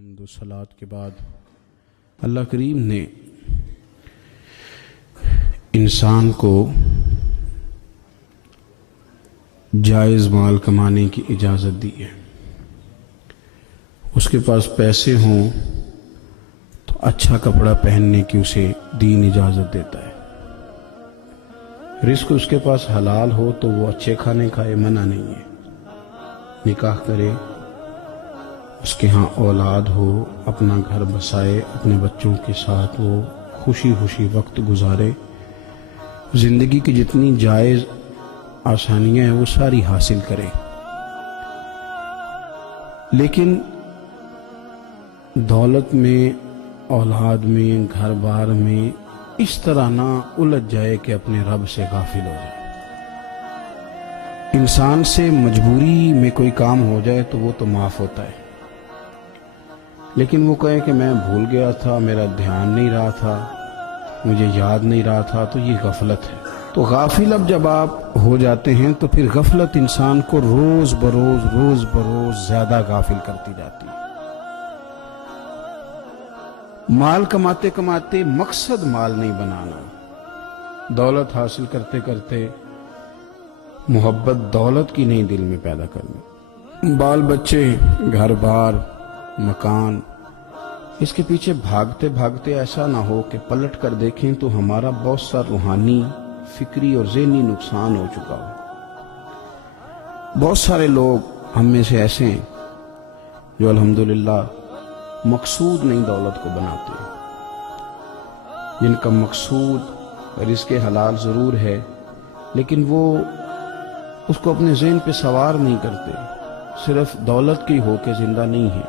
حمد و صلات کے بعد اللہ کریم نے انسان کو جائز مال کمانے کی اجازت دی ہے۔ اس کے پاس پیسے ہوں تو اچھا کپڑا پہننے کی اسے دین اجازت دیتا ہے۔ رزق اس کے پاس حلال ہو تو وہ اچھے کھانے کھائے، منع نہیں ہے۔ نکاح کرے، اس کے ہاں اولاد ہو، اپنا گھر بسائے، اپنے بچوں کے ساتھ وہ خوشی خوشی وقت گزارے، زندگی کی جتنی جائز آسانیاں ہیں وہ ساری حاصل کرے۔ لیکن دولت میں، اولاد میں، گھر بار میں اس طرح نہ الجھ جائے کہ اپنے رب سے غافل ہو جائے۔ انسان سے مجبوری میں کوئی کام ہو جائے تو وہ تو معاف ہوتا ہے، لیکن وہ کہے کہ میں بھول گیا تھا، میرا دھیان نہیں رہا تھا، مجھے یاد نہیں رہا تھا، تو یہ غفلت ہے۔ تو غافل اب جب آپ ہو جاتے ہیں تو پھر غفلت انسان کو روز بروز زیادہ غافل کرتی جاتی ہے۔ مال کماتے کماتے مقصد مال نہیں بنانا، دولت حاصل کرتے کرتے محبت دولت کی نہیں دل میں پیدا کرنا۔ بال بچے، گھر بار، مکان، اس کے پیچھے بھاگتے بھاگتے ایسا نہ ہو کہ پلٹ کر دیکھیں تو ہمارا بہت سا روحانی، فکری اور ذہنی نقصان ہو چکا ہو۔ بہت سارے لوگ ہم میں سے ایسے ہیں جو الحمدللہ مقصود نہیں دولت کو بناتے، جن کا مقصود رزق حلال ضرور ہے لیکن وہ اس کو اپنے ذہن پہ سوار نہیں کرتے، صرف دولت کی ہو کے زندہ نہیں ہے،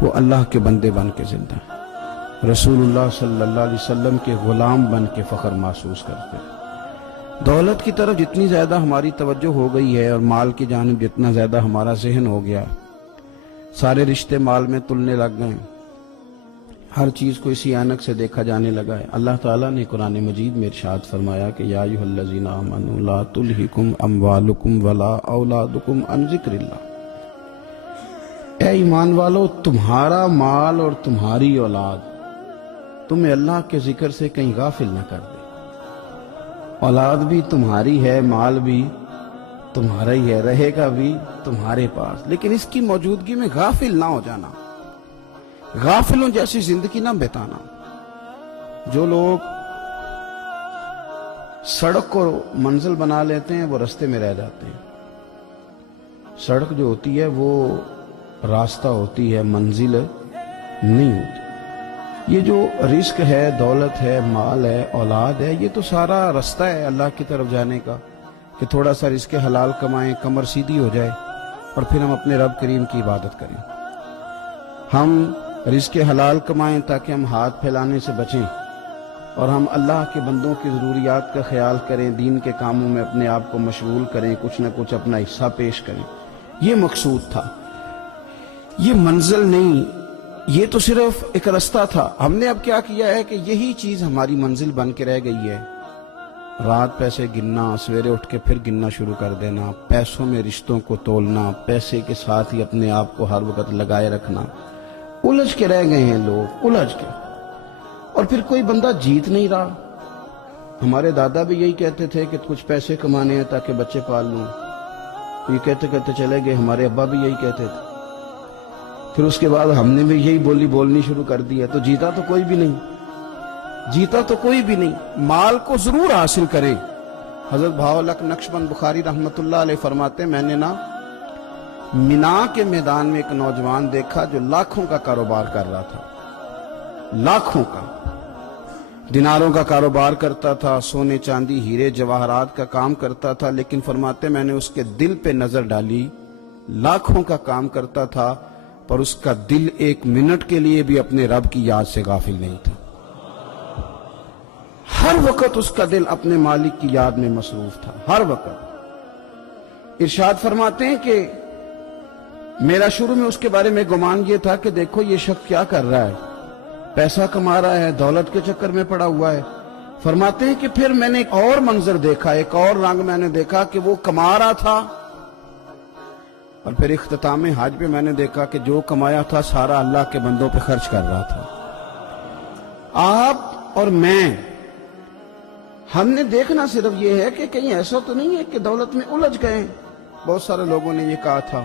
وہ اللہ کے بندے بن کے زندہ ہیں، رسول اللہ صلی اللہ علیہ وسلم کے غلام بن کے فخر محسوس کرتے ہیں۔ دولت کی طرف جتنی زیادہ ہماری توجہ ہو گئی ہے اور مال کی جانب جتنا زیادہ ہمارا ذہن ہو گیا، سارے رشتے مال میں تلنے لگ گئے، ہر چیز کو اسی عینک سے دیکھا جانے لگا ہے۔ اللہ تعالیٰ نے قرآن مجید میں ارشاد فرمایا کہ یا ایھا الذین آمنوا لا تلہکم اموالکم ولا اولادکم عن ذکر اللہ، اے ایمان والو، تمہارا مال اور تمہاری اولاد تمہیں اللہ کے ذکر سے کہیں غافل نہ کر دے۔ اولاد بھی تمہاری ہے، مال بھی تمہارا ہی ہے، رہے گا بھی تمہارے پاس، لیکن اس کی موجودگی میں غافل نہ ہو جانا، غافلوں جیسی زندگی نہ بتانا۔ جو لوگ سڑک کو منزل بنا لیتے ہیں وہ رستے میں رہ جاتے ہیں۔ سڑک جو ہوتی ہے وہ راستہ ہوتی ہے، منزل نہیں ہوتی۔ یہ جو رزق ہے، دولت ہے، مال ہے، اولاد ہے، یہ تو سارا رستہ ہے اللہ کی طرف جانے کا، کہ تھوڑا سا رزق حلال کمائیں، کمر سیدھی ہو جائے اور پھر ہم اپنے رب کریم کی عبادت کریں۔ ہم رزق حلال کمائیں تاکہ ہم ہاتھ پھیلانے سے بچیں اور ہم اللہ کے بندوں کی ضروریات کا خیال کریں، دین کے کاموں میں اپنے آپ کو مشغول کریں، کچھ نہ کچھ اپنا حصہ پیش کریں۔ یہ مقصود تھا، یہ منزل نہیں، یہ تو صرف ایک رستہ تھا۔ ہم نے اب کیا کیا ہے کہ یہی چیز ہماری منزل بن کے رہ گئی ہے۔ رات پیسے گننا، سویرے اٹھ کے پھر گننا شروع کر دینا، پیسوں میں رشتوں کو تولنا، پیسے کے ساتھ ہی اپنے آپ کو ہر وقت لگائے رکھنا، الجھ کے رہ گئے ہیں لوگ، الجھ کے، اور پھر کوئی بندہ جیت نہیں رہا۔ ہمارے دادا بھی یہی کہتے تھے کہ کچھ پیسے کمانے ہیں تاکہ بچے پال لوں، یہ کہتے کہتے چلے گئے۔ ہمارے ابا بھی یہی کہتے تھے، پھر اس کے بعد ہم نے بھی یہی بولی بولنی شروع کر دی ہے، تو جیتا تو کوئی بھی نہیں، جیتا تو کوئی بھی نہیں۔ مال کو ضرور حاصل کریں۔ حضرت بہاءالحق نقشبند بخاری رحمۃ اللہ علیہ فرماتے ہیں، میں نے نا مینا کے میدان میں ایک نوجوان دیکھا جو لاکھوں کا کاروبار کر رہا تھا، لاکھوں کا، دیناروں کا کاروبار کرتا تھا، سونے چاندی ہیرے جواہرات کا کام کرتا تھا، لیکن فرماتے میں نے اس کے دل پہ نظر ڈالی، لاکھوں کا کام کرتا تھا پر اس کا دل ایک منٹ کے لیے بھی اپنے رب کی یاد سے غافل نہیں تھا۔ ہر وقت اس کا دل اپنے مالک کی یاد میں مصروف تھا، ہر وقت۔ ارشاد فرماتے ہیں کہ میرا شروع میں اس کے بارے میں گمان یہ تھا کہ دیکھو یہ شخص کیا کر رہا ہے، پیسہ کما رہا ہے، دولت کے چکر میں پڑا ہوا ہے۔ فرماتے ہیں کہ پھر میں نے ایک اور منظر دیکھا، ایک اور رنگ میں نے دیکھا کہ وہ کما رہا تھا اور پھر اختتام حج پہ میں نے دیکھا کہ جو کمایا تھا سارا اللہ کے بندوں پہ خرچ کر رہا تھا. آپ اور میں ہم نے دیکھنا صرف یہ ہے کہ کہیں ایسا تو نہیں ہے کہ دولت میں الجھ گئے. بہت سارے لوگوں نے یہ کہا تھا،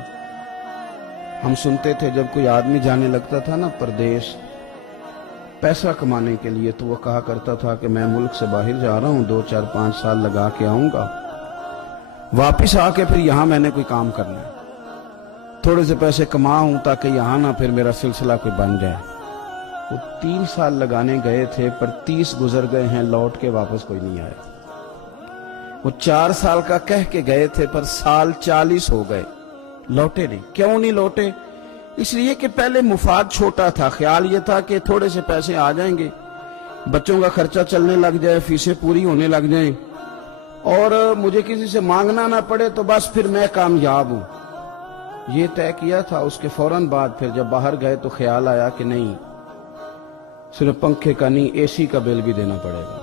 ہم سنتے تھے جب کوئی آدمی جانے لگتا تھا نا پردیش پیسہ کمانے کے لیے، تو وہ کہا کرتا تھا کہ میں ملک سے باہر جا رہا ہوں، 2 4 5 سال لگا کے آؤں گا، واپس آ کے پھر یہاں میں نے کوئی کام کرنا ہے، تھوڑے سے پیسے کماؤں تاکہ یہاں نہ پھر میرا سلسلہ کوئی بن جائے. وہ 3 سال لگانے گئے تھے پر 30 گزر گئے ہیں، لوٹ کے واپس کوئی نہیں آیا. وہ 4 سال کا کہہ کے گئے تھے پر سال 40 ہو گئے، لوٹے نہیں. کیوں نہیں لوٹے؟ اس لیے کہ پہلے مفاد چھوٹا تھا، خیال یہ تھا کہ تھوڑے سے پیسے آ جائیں گے، بچوں کا خرچہ چلنے لگ جائے، فیسیں پوری ہونے لگ جائیں اور مجھے کسی سے مانگنا نہ پڑے تو بس پھر میں کامیاب ہوں. یہ طے کیا تھا. اس کے فوراً بعد پھر جب باہر گئے تو خیال آیا کہ نہیں، صرف پنکھے کا نہیں اے سی کا بل بھی دینا پڑے گا.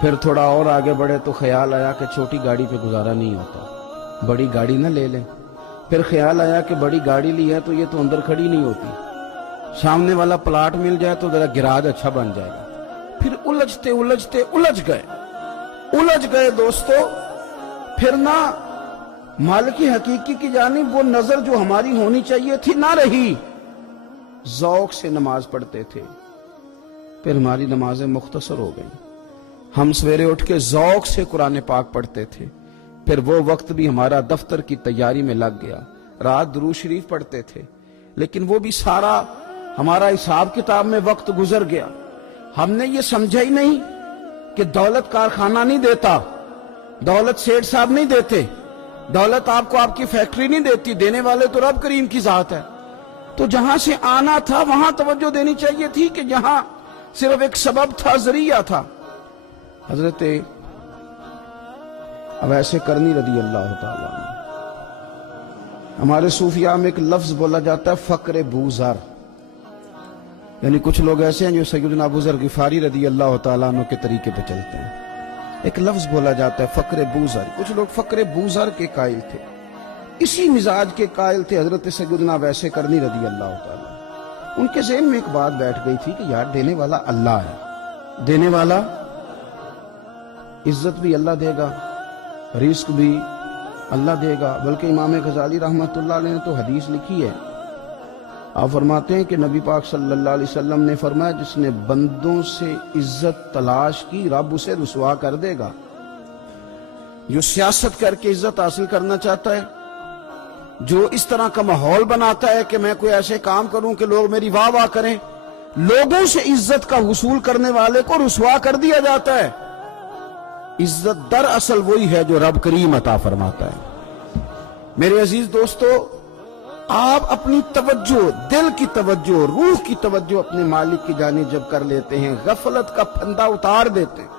پھر تھوڑا اور آگے بڑھے تو خیال آیا کہ چھوٹی گاڑی پہ گزارا نہیں ہوتا، بڑی گاڑی نہ لے لیں. پھر خیال آیا کہ بڑی گاڑی لی ہے تو یہ تو اندر کھڑی نہیں ہوتی، سامنے والا پلاٹ مل جائے تو ذرا گراج اچھا بن جائے گا. پھر الجھتے الجھتے الجھ گئے دوستو. پھر نہ مالک حقیقی کی جانب وہ نظر جو ہماری ہونی چاہیے تھی نہ رہی. ذوق سے نماز پڑھتے تھے، پھر ہماری نمازیں مختصر ہو گئیں. ہم سویرے اٹھ کے ذوق سے قرآن پاک پڑھتے تھے، پھر وہ وقت بھی ہمارا دفتر کی تیاری میں لگ گیا. رات درود شریف پڑھتے تھے، لیکن وہ بھی سارا ہمارا حساب کتاب میں وقت گزر گیا. ہم نے یہ سمجھا ہی نہیں کہ دولت کارخانہ نہیں دیتا، دولت سیٹھ صاحب نہیں دیتے، دولت آپ کو آپ کی فیکٹری نہیں دیتی، دینے والے تو رب کریم کی ذات ہے. تو جہاں سے آنا تھا وہاں توجہ دینی چاہیے تھی کہ جہاں صرف ایک سبب تھا، ذریعہ تھا. حضرت اویس کرنی رضی اللہ تعالیٰ عنہ، ہمارے صوفیاء میں ایک لفظ بولا جاتا ہے فقر بوزر، یعنی کچھ لوگ ایسے ہیں جو سیدنا ابو ذر غفاری رضی اللہ تعالیٰ عنہ کے طریقے پہ چلتے ہیں. ایک لفظ بولا جاتا ہے فقر بوزر. کچھ لوگ فقر بوزر کے قائل تھے، اسی مزاج کے قائل تھے حضرت سیدنا اویس کرنی رضی اللہ تعالیٰ. ان کے ذہن میں ایک بات بیٹھ گئی تھی کہ یار دینے والا اللہ ہے، دینے والا، عزت بھی اللہ دے گا، رزق بھی اللہ دے گا. بلکہ امام غزالی رحمت اللہ علیہ نے تو حدیث لکھی ہے. آپ فرماتے ہیں کہ نبی پاک صلی اللہ علیہ وسلم نے فرمایا جس نے بندوں سے عزت تلاش کی رب اسے رسوا کر دے گا. جو سیاست کر کے عزت حاصل کرنا چاہتا ہے، جو اس طرح کا ماحول بناتا ہے کہ میں کوئی ایسے کام کروں کہ لوگ میری واہ واہ کریں، لوگوں سے عزت کا حصول کرنے والے کو رسوا کر دیا جاتا ہے. عزت در اصل وہی ہے جو رب کریم عطا فرماتا ہے. میرے عزیز دوستو، آپ اپنی توجہ، دل کی توجہ، روح کی توجہ اپنے مالک کی جانب جب کر لیتے ہیں، غفلت کا پھندا اتار دیتے ہیں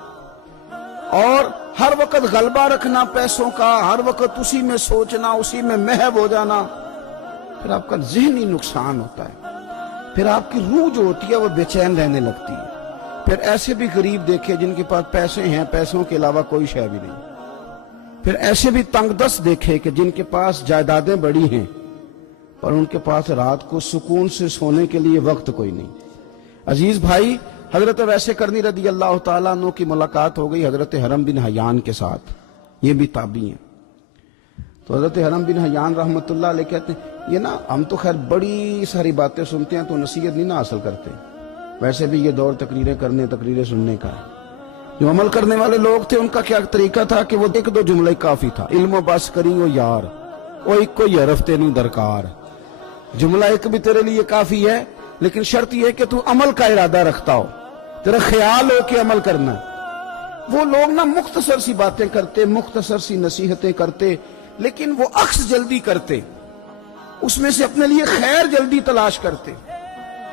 اور ہر وقت غلبہ رکھنا پیسوں کا، ہر وقت اسی میں سوچنا، اسی میں محو ہو جانا، پھر آپ کا ذہنی نقصان ہوتا ہے. پھر آپ کی روح جو ہوتی ہے وہ بے چین رہنے لگتی ہے. پھر ایسے بھی غریب دیکھے جن کے پاس پیسے ہیں، پیسوں کے علاوہ کوئی شے بھی نہیں. پھر ایسے بھی تنگ دست دیکھے کہ جن کے پاس جائیدادیں بڑی ہیں پر ان کے پاس رات کو سکون سے سونے کے لیے وقت کوئی نہیں. عزیز بھائی، حضرت اویس کرنی رضی اللہ تعالیٰ عنہ کی ملاقات ہو گئی حضرت حرم بن حیان کے ساتھ. یہ بھی تابعی ہیں. تو حضرت حرم بن حیان رحمت اللہ علیہ کہتے ہیں یہ نا ہم تو خیر بڑی ساری باتیں سنتے ہیں تو نصیحت نہیں نہ حاصل کرتے، ویسے بھی یہ دور تقریریں کرنے، تقریریں سننے کا ہے. جو عمل کرنے والے لوگ تھے ان کا کیا طریقہ تھا کہ وہ 1-2 جملے کافی تھا. علم و بس کری او یار، او ایک کوئی حرف تینوں درکار. جملہ ایک بھی تیرے لیے کافی ہے، لیکن شرط یہ ہے کہ تو عمل کا ارادہ رکھتا ہو، تیرا خیال ہو کہ عمل کرنا ہے. وہ لوگ نا مختصر سی باتیں کرتے، مختصر سی نصیحتیں کرتے، لیکن وہ عکس جلدی کرتے، اس میں سے اپنے لیے خیر جلدی تلاش کرتے.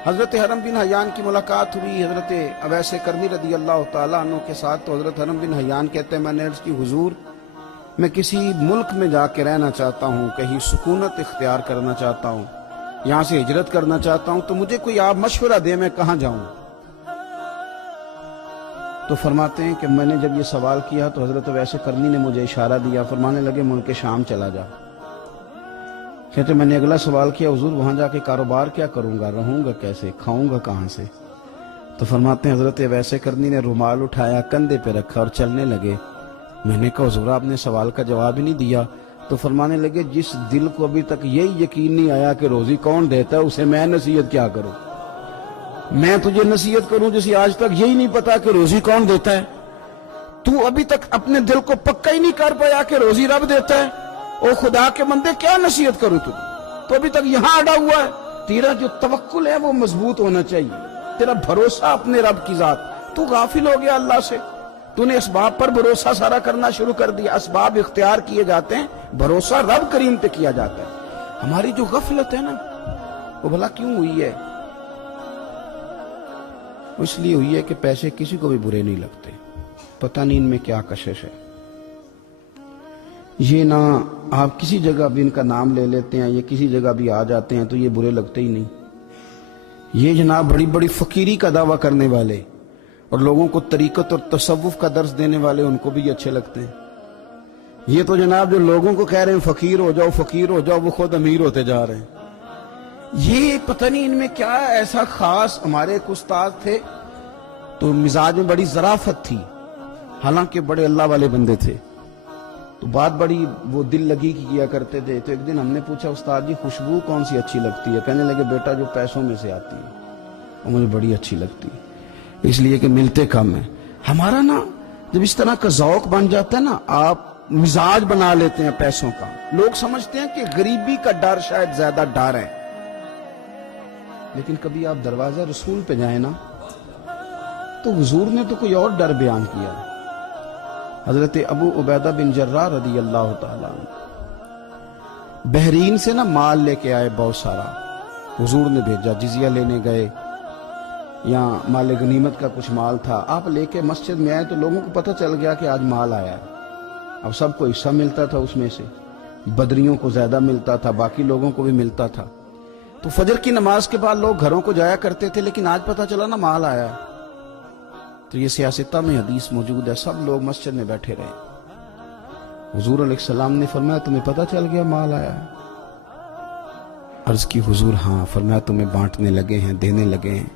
حضرت حرم بن حیان کی ملاقات ہوئی حضرت اویس کرنی رضی اللہ تعالیٰ عنہ کے ساتھ. تو حضرت حرم بن حیان کہتے ہیں میں نے عرض کی حضور میں کسی ملک میں جا کے رہنا چاہتا ہوں، کہیں سکونت اختیار کرنا چاہتا ہوں، یہاں سے ہجرت کرنا چاہتا ہوں، تو مجھے کوئی آپ مشورہ دے میں کہاں جاؤں. تو فرماتے ہیں کہ میں نے جب یہ سوال کیا تو حضرت اویس کرنی نے مجھے اشارہ دیا، فرمانے لگے ملک شام چلا جا. کہتے میں نے اگلا سوال کیا حضور وہاں جا کے کاروبار کیا کروں گا، رہوں گا کیسے، کھاؤں گا کہاں سے؟ تو فرماتے ہیں حضرت ویسے کرنی نے رومال اٹھایا، کندھے پہ رکھا اور چلنے لگے۔ میں نے کہا حضور آپ نے سوال کا جواب ہی نہیں دیا۔ تو فرمانے لگے جس دل کو ابھی تک یہی یقین نہیں آیا کہ روزی کون دیتا ہے، اسے میں نصیحت کیا کروں؟ میں تجھے نصیحت کروں جسے آج تک یہی نہیں پتا کہ روزی کون دیتا ہے؟ تو ابھی تک اپنے دل کو پکا ہی نہیں کر پایا کہ روزی رب دیتا ہے؟ او خدا کے بندے کیا نصیحت کروں تجھے؟ تو ابھی تک یہاں اڑا ہوا ہے۔ تیرا جو توکل ہے وہ مضبوط ہونا چاہیے، تیرا بھروسہ اپنے رب کی ذات۔ تو غافل ہو گیا اللہ سے، تو نے اسباب پر بھروسہ سارا کرنا شروع کر دیا۔ اسباب اختیار کیے جاتے ہیں، بھروسہ رب کریم پہ کیا جاتا ہے۔ ہماری جو غفلت ہے نا وہ بھلا کیوں ہوئی ہے؟ اس لیے ہوئی ہے کہ پیسے کسی کو بھی برے نہیں لگتے، پتہ نہیں ان میں کیا کشش ہے۔ یہ نہ آپ کسی جگہ بھی ان کا نام لے لیتے ہیں، یہ کسی جگہ بھی آ جاتے ہیں تو یہ برے لگتے ہی نہیں۔ یہ جناب بڑی بڑی فقیری کا دعویٰ کرنے والے اور لوگوں کو طریقت اور تصوف کا درس دینے والے، ان کو بھی اچھے لگتے ہیں۔ یہ تو جناب جو لوگوں کو کہہ رہے ہیں فقیر ہو جاؤ فقیر ہو جاؤ، وہ خود امیر ہوتے جا رہے ہیں۔ یہ پتہ نہیں ان میں کیا ایسا خاص۔ ہمارے ایک استاد تھے تو مزاج میں بڑی ظرافت تھی، حالانکہ بڑے اللہ والے بندے تھے، تو بات بڑی وہ دل لگی کی کیا کرتے تھے۔ تو ایک دن ہم نے پوچھا استاد جی خوشبو کون سی اچھی لگتی ہے؟ کہنے لگے بیٹا جو پیسوں میں سے آتی ہے وہ مجھے بڑی اچھی لگتی ہے، اس لیے کہ ملتے کم ہیں۔ ہمارا نا جب اس طرح کا ذوق بن جاتا ہے نا، آپ مزاج بنا لیتے ہیں پیسوں کا۔ لوگ سمجھتے ہیں کہ غریبی کا ڈر شاید زیادہ ڈر ہے، لیکن کبھی آپ دروازہ رسول پہ جائیں نا تو حضور نے تو کوئی اور ڈر بیان کیا۔ حضرت ابو عبیدہ بن جراح رضی اللہ تعالیٰ عنہ بحرین سے نا مال لے کے آئے بہت سارا، حضور نے بھیجا، جزیہ لینے گئے، یا مال غنیمت کا کچھ مال تھا، آپ لے کے مسجد میں آئے تو لوگوں کو پتہ چل گیا کہ آج مال آیا ہے۔ اب سب کو حصہ ملتا تھا، اس میں سے بدریوں کو زیادہ ملتا تھا، باقی لوگوں کو بھی ملتا تھا۔ تو فجر کی نماز کے بعد لوگ گھروں کو جایا کرتے تھے، لیکن آج پتہ چلا نا مال آیا ہے۔ تو یہ سیاستہ میں حدیث موجود ہے، سب لوگ مسجد میں بیٹھے رہے۔ حضور علیہ السلام نے فرمایا تمہیں پتہ چل گیا مال آیا ہے؟ عرض کی حضور ہاں۔ فرمایا تمہیں بانٹنے لگے ہیں، دینے لگے ہیں۔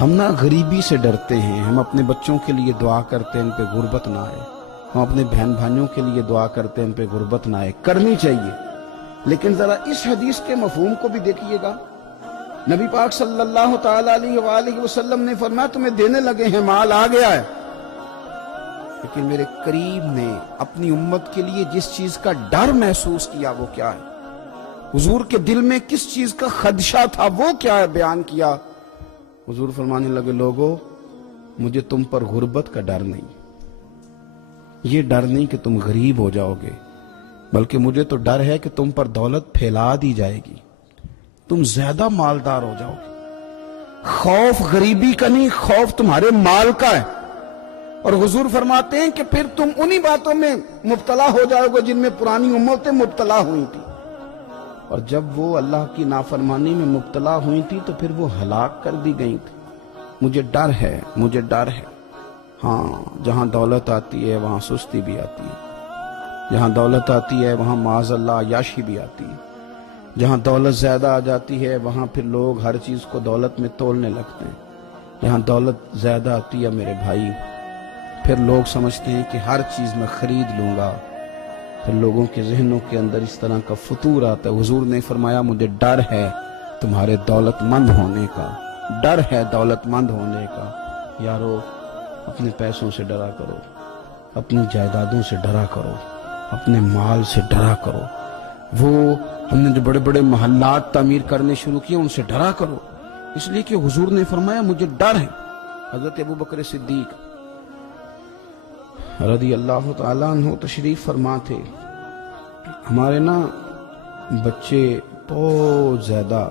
ہم نا غریبی سے ڈرتے ہیں، ہم اپنے بچوں کے لیے دعا کرتے ہیں ان پہ غربت نہ آئے، ہم اپنے بہن بھائیوں کے لیے دعا کرتے ہیں ان پہ غربت نہ آئے، کرنی چاہیے۔ لیکن ذرا اس حدیث کے مفہوم کو بھی دیکھیے گا۔ نبی پاک صلی اللہ تعالی علیہ وآلہ وسلم نے فرمایا تمہیں دینے لگے ہیں، مال آ گیا ہے، لیکن میرے قریب نے اپنی امت کے لیے جس چیز کا ڈر محسوس کیا وہ کیا ہے؟ حضور کے دل میں کس چیز کا خدشہ تھا وہ کیا ہے بیان کیا۔ حضور فرمانے لگے لوگو مجھے تم پر غربت کا ڈر نہیں، یہ ڈر نہیں کہ تم غریب ہو جاؤ گے، بلکہ مجھے تو ڈر ہے کہ تم پر دولت پھیلا دی جائے گی، تم زیادہ مالدار ہو جاؤ گے۔ خوف غریبی کا نہیں، خوف تمہارے مال کا ہے۔ اور حضور فرماتے ہیں کہ پھر تم انہی باتوں میں مبتلا ہو جاؤ گے جن میں پرانی امتیں مبتلا ہوئی تھی، اور جب وہ اللہ کی نافرمانی میں مبتلا ہوئی تھی تو پھر وہ ہلاک کر دی گئی تھی۔ مجھے ڈر ہے، مجھے ڈر ہے۔ ہاں جہاں دولت آتی ہے وہاں سستی بھی آتی ہے، جہاں دولت آتی ہے وہاں معاذ اللہ عیاشی بھی آتی ہے، جہاں دولت زیادہ آ جاتی ہے وہاں پھر لوگ ہر چیز کو دولت میں تولنے لگتے ہیں۔ جہاں دولت زیادہ آتی ہے میرے بھائی، پھر لوگ سمجھتے ہیں کہ ہر چیز میں خرید لوں گا، پھر لوگوں کے ذہنوں کے اندر اس طرح کا فطور آتا ہے۔ حضور نے فرمایا مجھے ڈر ہے تمہارے دولت مند ہونے کا، ڈر ہے دولت مند ہونے کا۔ یارو اپنے پیسوں سے ڈرا کرو، اپنی جائیدادوں سے ڈرا کرو، اپنے مال سے ڈرا کرو۔ وہ ہم نے جو بڑے بڑے محلات تعمیر کرنے شروع کیے ان سے ڈرا کرو، اس لیے کہ حضور نے فرمایا مجھے ڈر ہے۔ حضرت ابو بکر صدیق رضی اللہ تعالیٰ عنہ تشریف فرما تھے۔ ہمارے نا بچے بہت زیادہ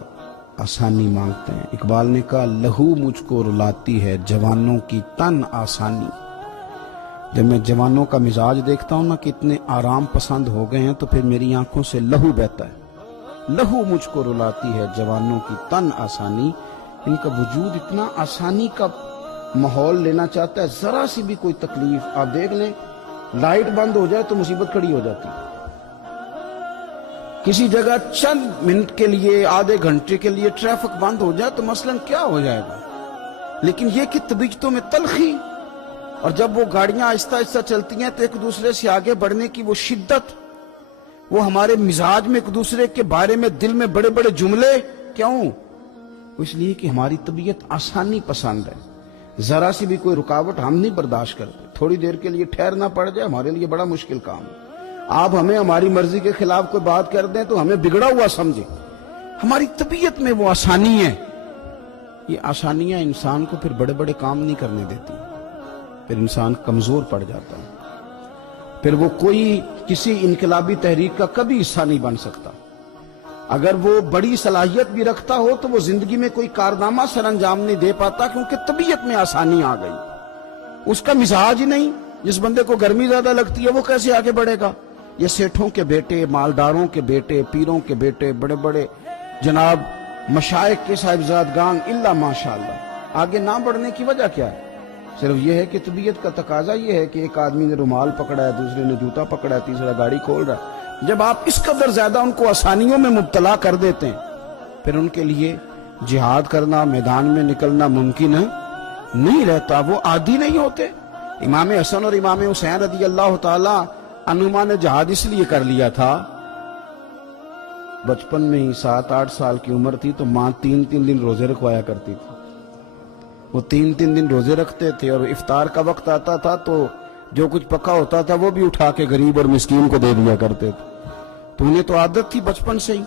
آسانی مانگتے ہیں۔ اقبال نے کہا لہو مجھ کو رلاتی ہے جوانوں کی تن آسانی۔ جب میں جوانوں کا مزاج دیکھتا ہوں نا کہ اتنے آرام پسند ہو گئے ہیں تو پھر میری آنکھوں سے لہو بہتا ہے۔ لہو مجھ کو رلاتی ہے جوانوں کی تن آسانی۔ ان کا وجود اتنا آسانی کا ماحول لینا چاہتا ہے، ذرا سی بھی کوئی تکلیف آپ دیکھ لیں، لائٹ بند ہو جائے تو مصیبت کھڑی ہو جاتی ہے۔ کسی جگہ چند منٹ کے لیے آدھے گھنٹے کے لیے ٹریفک بند ہو جائے تو مثلاً کیا ہو جائے گا، لیکن یہ کہ طبیعتوں میں تلخی، اور جب وہ گاڑیاں آہستہ آہستہ چلتی ہیں تو ایک دوسرے سے آگے بڑھنے کی وہ شدت، وہ ہمارے مزاج میں ایک دوسرے کے بارے میں دل میں بڑے بڑے جملے، کیوں؟ اس لیے کہ ہماری طبیعت آسانی پسند ہے، ذرا سی بھی کوئی رکاوٹ ہم نہیں برداشت کرتے، تھوڑی دیر کے لیے ٹھہرنا پڑ جائے ہمارے لیے بڑا مشکل کام ہے۔ آپ ہمیں ہماری مرضی کے خلاف کوئی بات کر دیں تو ہمیں بگڑا ہوا سمجھیں، ہماری طبیعت میں وہ آسانی ہے۔ یہ آسانیاں انسان کو پھر بڑے بڑے کام نہیں کرنے دیتی، پھر انسان کمزور پڑ جاتا ہے، پھر وہ کوئی کسی انقلابی تحریک کا کبھی حصہ نہیں بن سکتا۔ اگر وہ بڑی صلاحیت بھی رکھتا ہو تو وہ زندگی میں کوئی کارنامہ سر انجام نہیں دے پاتا، کیونکہ طبیعت میں آسانی آ گئی، اس کا مزاج ہی نہیں۔ جس بندے کو گرمی زیادہ لگتی ہے وہ کیسے آگے بڑھے گا؟ یہ سیٹھوں کے بیٹے، مالداروں کے بیٹے، پیروں کے بیٹے، بڑے بڑے جناب مشائخ کے صاحبزادگان، الا ماشاءاللہ، آگے نہ بڑھنے کی وجہ کیا ہے؟ صرف یہ ہے کہ طبیعت کا تقاضا یہ ہے کہ ایک آدمی نے رومال پکڑا ہے، دوسرے نے جوتا پکڑا ہے، تیسرا گاڑی کھول رہا ہے۔ جب آپ اس قدر زیادہ ان کو آسانیوں میں مبتلا کر دیتے ہیں، پھر ان کے لیے جہاد کرنا، میدان میں نکلنا ممکن نہیں رہتا، وہ عادی نہیں ہوتے۔ امام حسن اور امام حسین رضی اللہ تعالی عنہما نے جہاد اس لیے کر لیا تھا، بچپن میں ہی 7-8 سال کی عمر تھی تو ماں 3 دن روزے رکھوایا کرتی تھی، وہ 3 دن روزے رکھتے تھے، اور افطار کا وقت آتا تھا تو جو کچھ پکا ہوتا تھا وہ بھی اٹھا کے غریب اور مسکین کو دے دیا کرتے تھے، تو انہیں تو عادت تھی بچپن سے ہی۔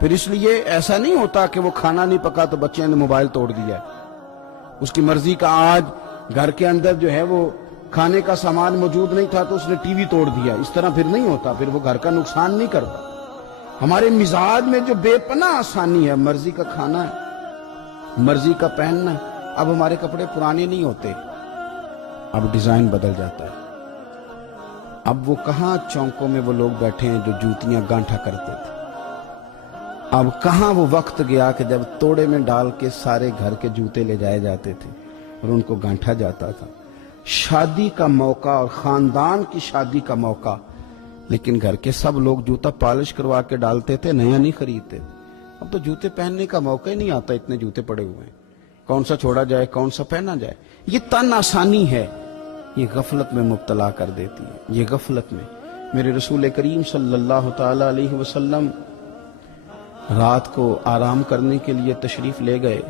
پھر اس لیے ایسا نہیں ہوتا کہ وہ کھانا نہیں پکا تو بچے نے موبائل توڑ دیا ہے، اس کی مرضی کا آج گھر کے اندر جو ہے وہ کھانے کا سامان موجود نہیں تھا تو اس نے ٹی وی توڑ دیا، اس طرح پھر نہیں ہوتا، پھر وہ گھر کا نقصان نہیں کرتا۔ ہمارے مزاج میں جو بے پناہ آسانی ہے، مرضی کا کھانا ہے، مرضی کا پہننا ہے۔ اب ہمارے کپڑے پرانے نہیں ہوتے، اب ڈیزائن بدل جاتا ہے۔ اب وہ کہاں چوکوں میں وہ لوگ بیٹھے ہیں جو جوتیاں گانٹھا کرتے تھے، اب کہاں وہ وقت گیا کہ جب توڑے میں ڈال کے سارے گھر کے جوتے لے جائے جاتے تھے اور ان کو گانٹھا جاتا تھا۔ شادی کا موقع اور خاندان کی شادی کا موقع، لیکن گھر کے سب لوگ جوتا پالش کروا کے ڈالتے تھے، نیا نہیں خریدتے۔ اب تو جوتے پہننے کا موقع ہی نہیں آتا، اتنے جوتے پڑے ہوئے ہیں، کون سا چھوڑا جائے کون سا پہنا جائے۔ یہ تن آسانی ہے، یہ غفلت میں مبتلا کر دیتی ہے، یہ غفلت میں۔ میرے رسول کریم صلی اللہ تعالی علیہ وسلم رات کو آرام کرنے کے لیے تشریف لے گئے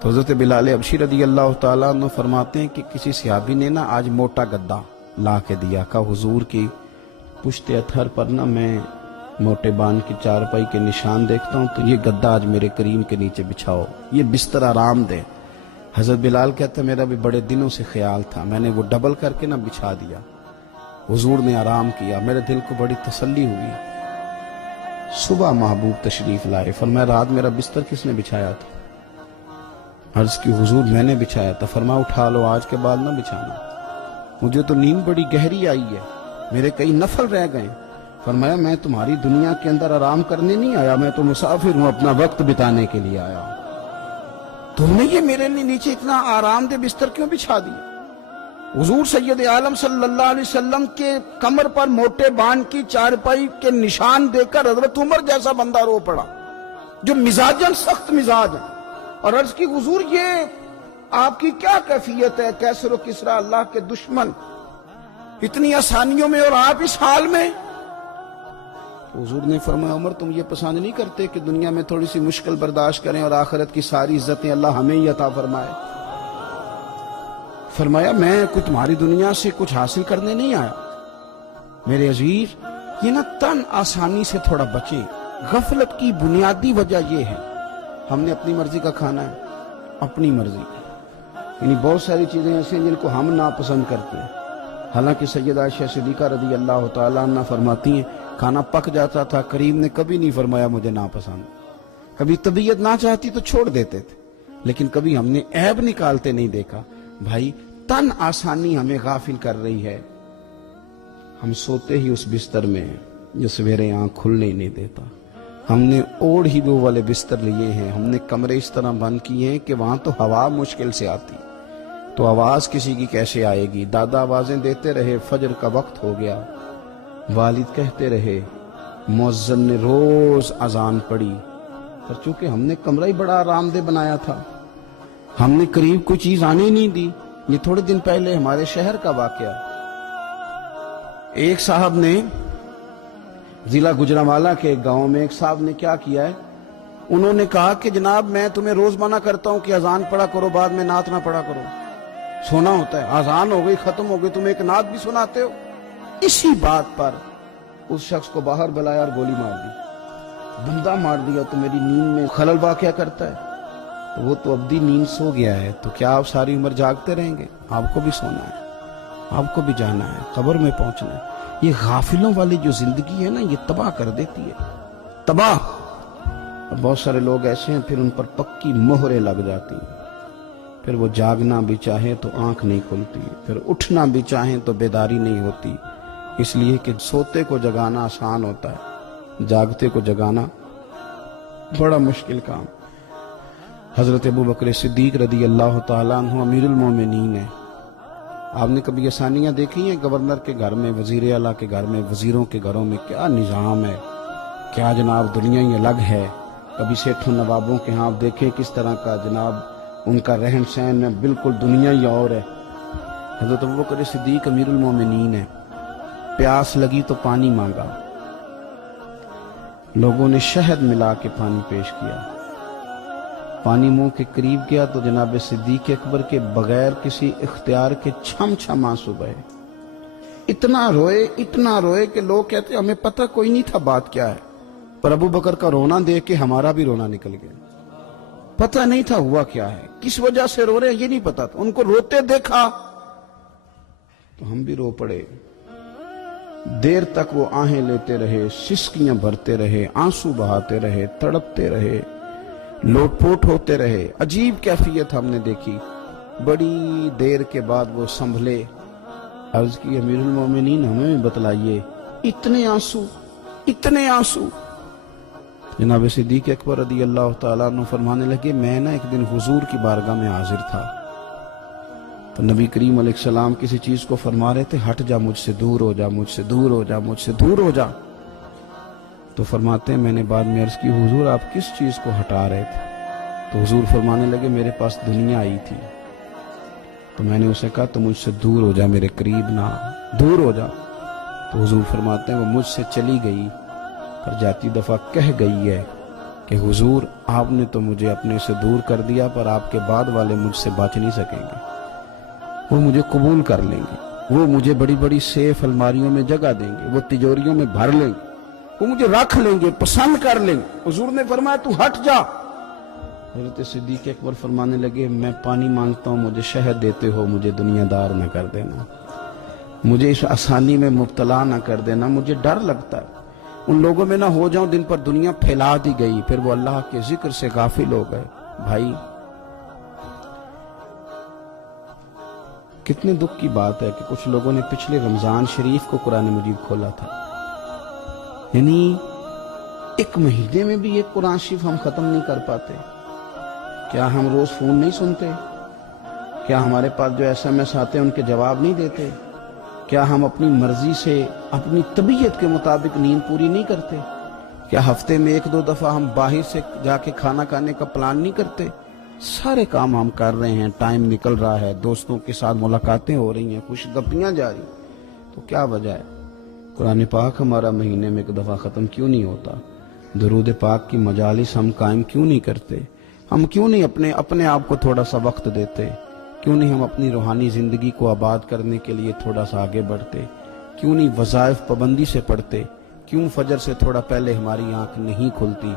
تو حضرت بلال حبشی رضی اللہ تعالیٰ عنہ فرماتے ہیں کہ کسی صحابی نے نا آج موٹا گدا لا کے دیا، کہا حضور کی پشت اتھر پر نا میں موٹے بان کی چارپائی کے نشان دیکھتا ہوں، تو یہ گدا آج میرے کریم کے نیچے بچھاؤ، یہ بستر آرام دے۔ حضرت بلال کہتا ہے میرا بھی بڑے دنوں سے خیال تھا، میں نے وہ ڈبل کر کے نا بچھا دیا، حضور نے آرام کیا، میرے دل کو بڑی تسلی ہوئی۔ صبح محبوب تشریف لائے، فرمایا رات میرا بستر کس نے بچھایا تھا؟ عرض کی حضور میں نے بچھایا تھا۔ فرمایا اٹھا لو، آج کے بعد نہ بچھانا، مجھے تو نیند بڑی گہری آئی ہے، میرے کئی نفل رہ گئے۔ فرمایا میں تمہاری دنیا کے اندر آرام کرنے نہیں آیا، میں تو مسافر ہوں، اپنا وقت بتانے کے لیے آیا ہوں، تم نے یہ میرے لیے نیچے اتنا آرام دہ بستر کیوں بچھا دیا؟ حضور سید عالم صلی اللہ علیہ وسلم کے کمر پر موٹے بان کی چارپائی کے نشان دے کر حضرت عمر جیسا بندہ رو پڑا جو مزاجن سخت مزاج ہے، اور عرض کی حضور یہ آپ کی کیا کیفیت ہے؟ کیسر و کسرا اللہ کے دشمن اتنی آسانیوں میں اور آپ اس حال میں؟ حضور نے فرمایا عمر تم یہ پسند نہیں کرتے کہ دنیا میں تھوڑی سی مشکل برداشت کریں اور آخرت کی ساری عزتیں اللہ ہمیں ہی عطا فرمائے؟ فرمایا میں کوئی تمہاری دنیا سے کچھ حاصل کرنے نہیں آیا۔ میرے عزیز یہ نا تن آسانی سے تھوڑا بچے۔ غفلت کی بنیادی وجہ یہ ہے ہم نے اپنی مرضی کا کھانا ہے، اپنی مرضی کا، یعنی بہت ساری چیزیں ایسی ہیں جن کو ہم ناپسند کرتے ہیں، حالانکہ سیدہ عائشہ صدیقہ رضی اللہ تعالیٰ عنہ فرماتی ہیں کھانا پک جاتا تھا، کریم نے کبھی نہیں فرمایا مجھے ناپسند، کبھی طبیعت نہ چاہتی تو چھوڑ دیتے تھے، لیکن کبھی ہم نے عیب نکالتے نہیں دیکھا۔ بھائی تن آسانی ہمیں غافل کر رہی ہے، ہم سوتے ہی اس بستر میں جو سویرے آنکھ کھلنے نہیں دیتا، ہم نے اوڑھ ہی وہ والے بستر لیے ہیں، ہم نے کمرے اس طرح بند کیے ہیں کہ وہاں تو ہوا مشکل سے آتی، تو آواز کسی کی کیسے آئے گی؟ دادا آوازیں دیتے رہے فجر کا وقت ہو گیا، والد کہتے رہے مؤذن نے روز اذان پڑھی، پر چونکہ ہم نے کمرہ ہی بڑا آرام دہ بنایا تھا، ہم نے قریب کوئی چیز آنے ہی نہیں دی۔ یہ تھوڑے دن پہلے ہمارے شہر کا واقعہ، ایک صاحب نے ضلع گجرانوالہ کے ایک گاؤں میں ایک صاحب نے کیا کیا ہے، انہوں نے کہا کہ جناب میں تمہیں روز منع کرتا ہوں کہ اذان پڑھا کرو، بعد میں نعت نہ پڑھا کرو، سونا ہوتا ہے، اذان ہو گئی ختم ہو گئی، تم ایک نعت بھی سناتے ہو۔ اسی بات پر اس شخص کو باہر بلایا اور گولی مار دی، بندہ مار دیا تو میری نیند میں خلل واقعہ کرتا ہے، تو وہ تو ابدی نیند سو گیا ہے، تو کیا آپ ساری عمر جاگتے رہیں گے؟ آپ کو بھی سونا ہے، آپ کو بھی جانا ہے، قبر میں پہنچنا ہے۔ یہ غافلوں والی جو زندگی ہے نا، یہ تباہ کر دیتی ہے، تباہ۔ اور بہت سارے لوگ ایسے ہیں پھر ان پر پکی مہریں لگ جاتی ہیں، پھر وہ جاگنا بھی چاہے تو آنکھ نہیں کھلتی، پھر اٹھنا بھی چاہیں تو بیداری نہیں ہوتی، اس لیے کہ سوتے کو جگانا آسان ہوتا ہے، جاگتے کو جگانا بڑا مشکل کام۔ حضرت ابو بکر صدیق رضی اللہ تعالیٰ عنہ امیر المومنین ہیں۔ آپ نے کبھی آسانیاں دیکھی ہیں گورنر کے گھر میں، وزیر اعلیٰ کے گھر میں، وزیروں کے گھروں میں کیا نظام ہے، کیا جناب دنیا ہی الگ ہے۔ کبھی سیٹھوں نوابوں کے ہاں آپ دیکھیں کس طرح کا جناب ان کا رہن سہن ہے، بالکل دنیا ہی اور ہے۔ حضرت ابو بکر صدیق امیر المومنین ہے، پیاس لگی تو پانی مانگا، لوگوں نے شہد ملا کے پانی پیش کیا، پانی منہ کے قریب گیا تو جناب صدیق اکبر کے بغیر کسی اختیار کے چھم چھم آنسو بہے، اتنا روئے کہ لوگ کہتے ہمیں پتہ کوئی نہیں تھا بات کیا ہے، پر ابو بکر کا رونا دیکھ کے ہمارا بھی رونا نکل گیا، پتہ نہیں تھا ہوا کیا ہے، کس وجہ سے رو رہے ہیں یہ نہیں پتا تھا، ان کو روتے دیکھا تو ہم بھی رو پڑے۔ دیر تک وہ آہیں لیتے رہے، سسکیاں بھرتے رہے، آنسو بہاتے رہے، تڑپتے رہے، لوٹ پوٹ ہوتے رہے، عجیب کیفیت ہم نے دیکھی۔ بڑی دیر کے بعد وہ سنبھلے، عرض کی امیر المومنین ہمیں بھی بتلائیے، اتنے آنسو۔ جناب صدیق اکبر رضی اللہ تعالیٰ عنہ فرمانے لگے میں ایک دن حضور کی بارگاہ میں حاضر تھا، تو نبی کریم علیہ السلام کسی چیز کو فرما رہے تھے، ہٹ جا مجھ سے، دور ہو جا مجھ سے، دور ہو جا مجھ سے، دور ہو جا۔ تو فرماتے ہیں میں نے بعد میں عرض کی حضور آپ کس چیز کو ہٹا رہے تھے؟ تو حضور فرمانے لگے میرے پاس دنیا آئی تھی، تو میں نے اسے کہا تو مجھ سے دور ہو جا، میرے قریب نہ، دور ہو جا۔ تو حضور فرماتے ہیں وہ مجھ سے چلی گئی، پر جاتی دفعہ کہہ گئی ہے کہ حضور آپ نے تو مجھے اپنے سے دور کر دیا، پر آپ کے بعد والے مجھ سے بچ نہیں سکیں گے، وہ مجھے قبول کر لیں گے، وہ مجھے بڑی بڑی سیف الماریوں میں جگہ دیں گے، وہ تجوریوں میں بھر لیں گے، وہ مجھے رکھ لیں گے، پسند کر لیں گے۔ حضور نے فرمایا تو ہٹ جا۔ حضرت صدیق اکبر فرمانے لگے میں پانی مانگتا ہوں، مجھے شہد دیتے ہو، مجھے دنیا دار نہ کر دینا، مجھے اس آسانی میں مبتلا نہ کر دینا، مجھے ڈر لگتا ہے ان لوگوں میں نہ ہو جاؤں جن پر دنیا پھیلا دی گئی، پھر وہ اللہ کے ذکر سے غافل ہو گئے۔ بھائی کتنے دکھ کی بات ہے کہ کچھ لوگوں نے پچھلے رمضان شریف کو قرآن مجید کھولا تھا، یعنی ایک مہینے میں بھی ایک قرآن شریف ہم ختم نہیں کر پاتے۔ کیا ہم روز فون نہیں سنتے؟ کیا ہمارے پاس جو SMS آتے ہیں ان کے جواب نہیں دیتے؟ کیا ہم اپنی مرضی سے اپنی طبیعت کے مطابق نیند پوری نہیں کرتے؟ کیا ہفتے میں 1-2 دفعہ ہم باہر سے جا کے کھانا کھانے کا پلان نہیں کرتے؟ سارے کام ہم کر رہے ہیں، ٹائم نکل رہا ہے، دوستوں کے ساتھ ملاقاتیں ہو رہی ہیں، خوش گپیاں جاری، تو کیا وجہ ہے قرآن پاک ہمارا مہینے میں 1 دفعہ ختم کیوں نہیں ہوتا؟ درود پاک کی مجالس ہم قائم کیوں نہیں کرتے؟ ہم کیوں نہیں اپنے آپ کو تھوڑا سا وقت دیتے؟ کیوں نہیں ہم اپنی روحانی زندگی کو آباد کرنے کے لیے تھوڑا سا آگے بڑھتے؟ کیوں نہیں وظائف پابندی سے پڑھتے؟ کیوں فجر سے تھوڑا پہلے ہماری آنکھ نہیں کھلتی؟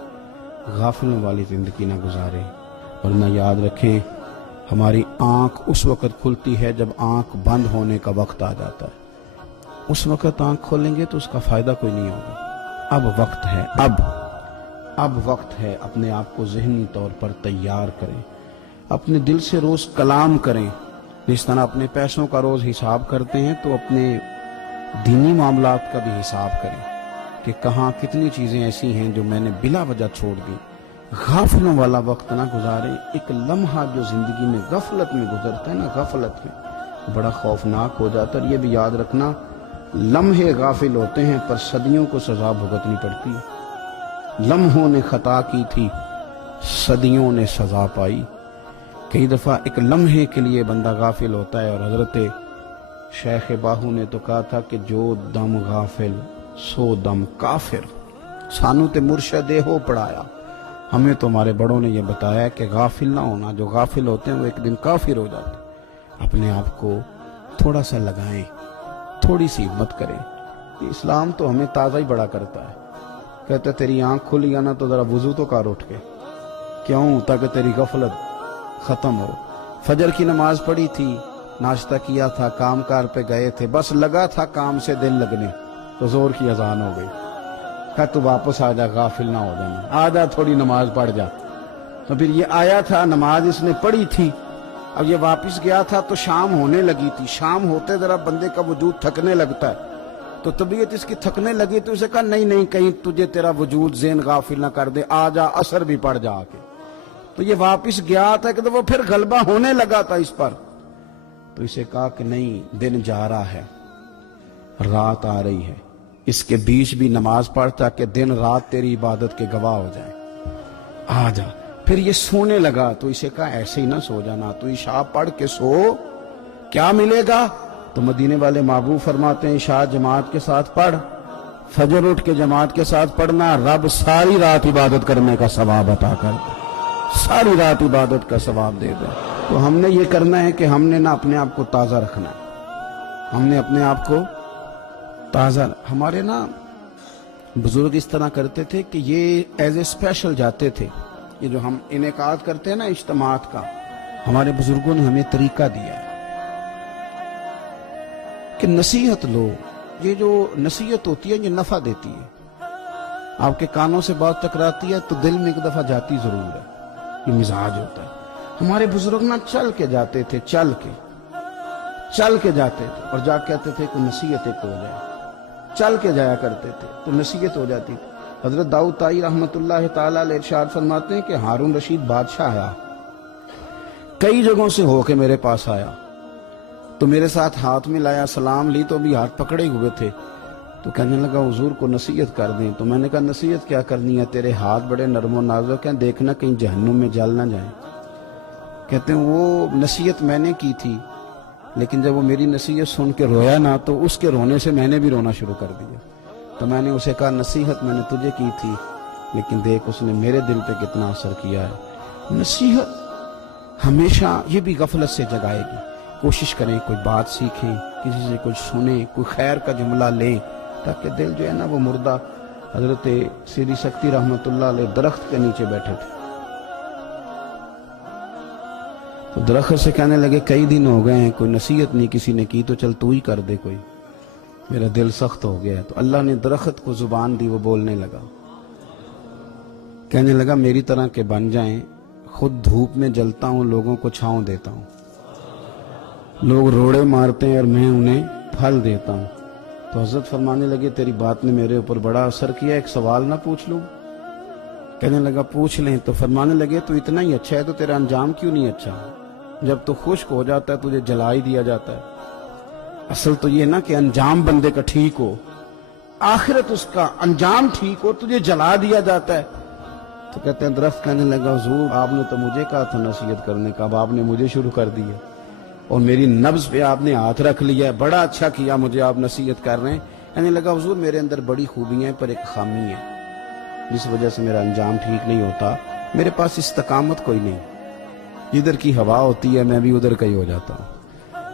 غافلوں والی زندگی نہ گزارے، ورنہ یاد رکھیں ہماری آنکھ اس وقت کھلتی ہے جب آنکھ بند ہونے کا وقت آ جاتا ہے، اس وقت آنکھ کھولیں گے تو اس کا فائدہ کوئی نہیں ہوگا۔ اب وقت ہے، اب وقت ہے، اپنے آپ کو ذہنی طور پر تیار کریں، اپنے دل سے روز کلام کریں، جس طرح اپنے پیسوں کا روز حساب کرتے ہیں تو اپنے دینی معاملات کا بھی حساب کریں کہ کہاں کتنی چیزیں ایسی ہیں جو میں نے بلا وجہ چھوڑ دی۔ غافلوں والا وقت نہ گزاریں۔ ایک لمحہ جو زندگی میں غفلت میں گزرتا ہے نا، غفلت میں بڑا خوفناک ہو جاتا ہے۔ اور یہ بھی یاد رکھنا لمحے غافل ہوتے ہیں پر صدیوں کو سزا بھگتنی پڑتی ہے۔ لمحوں نے خطا کی تھی، صدیوں نے سزا پائی۔ کئی دفعہ ایک لمحے کے لیے بندہ غافل ہوتا ہے، اور حضرت شیخ باہو نے تو کہا تھا کہ جو دم غافل سو دم کافر۔ سانو تے مرشد ہو پڑھایا، ہمیں تو ہمارے بڑوں نے یہ بتایا کہ غافل نہ ہونا، جو غافل ہوتے ہیں وہ ایک دن کافر ہو جاتے ہیں۔ اپنے آپ کو تھوڑا سا لگائیں، تھوڑی سی ہمت کریں۔ اسلام تو ہمیں تازہ ہی بڑا کرتا ہے، کہتا ہے تیری آنکھ کھلی ہے نا تو ذرا وضو تو کر اٹھ کے، کیوں؟ تاکہ تیری غفلت ختم ہو۔ فجر کی نماز پڑھی تھی، ناشتہ کیا تھا، کام کار پہ گئے تھے، بس لگا تھا کام سے دل لگنے تو زور کی اذان ہو گئی، کہا تو واپس آ جا، غافل نہ ہو جانا، آ جا تھوڑی نماز پڑھ جا۔ تو پھر یہ آیا تھا، نماز اس نے پڑھی تھی، اب یہ واپس گیا تھا تو شام ہونے لگی تھی۔ شام ہوتے ذرا بندے کا وجود تھکنے لگتا ہے، تو طبیعت اس کی تھکنے لگی تو اسے کہا نہیں نہیں، کہیں تجھے تیرا وجود ذہن غافل نہ کر دے، آ جا عصر بھی پڑھ جا کے۔ تو یہ واپس گیا تھا کہ وہ پھر غلبہ ہونے لگا تھا اس پر، تو اسے کہا کہ نہیں، دن جا رہا ہے، رات آ رہی ہے، اس کے بیچ بھی نماز پڑھ تاکہ دن رات تیری عبادت کے گواہ ہو جائیں، آ جا۔ پھر یہ سونے لگا تو اسے کہا ایسے ہی نہ سو جانا، تو عشاء پڑھ کے سو، کیا ملے گا؟ تو مدینے والے محبوب فرماتے ہیں عشاء جماعت کے ساتھ پڑھ، فجر اٹھ کے جماعت کے ساتھ پڑھنا، رب ساری رات عبادت کرنے کا ثواب عطا کر دے، ساری رات عبادت کا ثواب دے دے۔ تو ہم نے یہ کرنا ہے کہ ہم نے نہ اپنے آپ کو تازہ رکھنا ہے، ہم نے اپنے آپ کو تازہ۔ ہمارے نا بزرگ اس طرح کرتے تھے کہ یہ ایز اے اسپیشل جاتے تھے، یہ جو ہم انعقاد کرتے ہیں نا اجتماعات کا، ہمارے بزرگوں نے ہمیں طریقہ دیا ہے کہ نصیحت لو۔ یہ جو نصیحت ہوتی ہے یہ نفع دیتی ہے، آپ کے کانوں سے بات ٹکراتی ہے تو دل میں ایک دفعہ جاتی ضرور ہے، یہ مزاج ہوتا ہے۔ ہمارے بزرگ نہ چل کے جاتے تھے، چل کے جاتے تھے، اور جا کہتے تھے کوئی نصیحت ایک ہو جائے، چل کے جایا کرتے تھے تو نصیحت ہو جاتی تھی۔ حضرت داؤد طائی رحمۃ اللہ تعالیٰ علیہ ارشاد فرماتے ہیں کہ ہارون رشید بادشاہ آیا، کئی جگہوں سے ہو کے میرے پاس آیا، تو میرے ساتھ ہاتھ میں لایا، سلام لی تو بھی ہاتھ پکڑے ہوئے تھے، تو کہنے لگا حضور کو نصیحت کر دیں۔ تو میں نے کہا نصیحت کیا کرنی ہے، تیرے ہاتھ بڑے نرم و نازک ہیں، دیکھنا کہیں جہنم میں جل نہ جائیں۔ کہتے ہیں وہ نصیحت میں نے کی تھی، لیکن جب وہ میری نصیحت سن کے رویا نا تو اس کے رونے سے میں نے بھی رونا شروع کر دیا۔ تو میں نے اسے کہا نصیحت میں نے تجھے کی تھی، لیکن دیکھ اس نے میرے دل پہ کتنا اثر کیا ہے۔ نصیحت ہمیشہ یہ بھی غفلت سے جگائے گی۔ کوشش کریں کوئی بات سیکھیں، کسی سے کچھ سنیں، کوئی خیر کا جملہ لیں، تاکہ دل جو ہے نا وہ مردہ۔ حضرت سیدی سکتی رحمۃ اللہ علیہ درخت کے نیچے بیٹھے تھے، تو درخت سے کہنے لگے کئی دن ہو گئے ہیں کوئی نصیحت نہیں کسی نے کی، تو چل تو ہی کر دے کوئی، میرا دل سخت ہو گیا ہے۔ تو اللہ نے درخت کو زبان دی، وہ بولنے لگا، کہنے لگا میری طرح کے بن جائیں، خود دھوپ میں جلتا ہوں، لوگوں کو چھاؤں دیتا ہوں، لوگ روڑے مارتے ہیں اور میں انہیں پھل دیتا ہوں۔ تو حضرت فرمانے لگے تیری بات نے میرے اوپر بڑا اثر کیا، ایک سوال نہ پوچھ لوں؟ کہنے لگا پوچھ لیں۔ تو فرمانے لگے تو اتنا ہی اچھا ہے تو تیرا انجام کیوں نہیں اچھا؟ جب تو خشک ہو جاتا ہے تجھے جلا ہی دیا جاتا ہے۔ اصل تو یہ نا کہ انجام بندے کا ٹھیک ہو، آخرت اس کا انجام ٹھیک ہو، تجھے جلا دیا جاتا ہے۔ تو کہتے ہیں درخت کہنے لگا حضور آپ نے تو مجھے کہا تھا نصیحت کرنے کا، اب آپ نے مجھے شروع کر دی ہے، اور میری نبض پہ آپ نے ہاتھ رکھ لیا ہے، بڑا اچھا کیا مجھے آپ نصیحت کر رہے ہیں۔ کہنے لگا حضور میرے اندر بڑی خوبیاں ہیں پر ایک خامی ہے، جس وجہ سے میرا انجام ٹھیک نہیں ہوتا، میرے پاس استقامت کوئی نہیں، جدھر کی ہوا ہوتی ہے میں بھی ادھر کا ہی ہو جاتا ہوں۔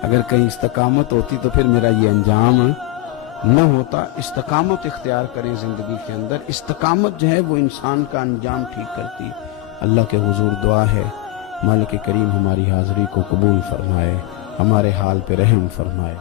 اگر کہیں استقامت ہوتی تو پھر میرا یہ انجام نہ ہوتا۔ استقامت اختیار کریں زندگی کے اندر، استقامت جو ہے وہ انسان کا انجام ٹھیک کرتی۔ اللہ کے حضور دعا ہے مالک کریم ہماری حاضری کو قبول فرمائے، ہمارے حال پہ رحم فرمائے۔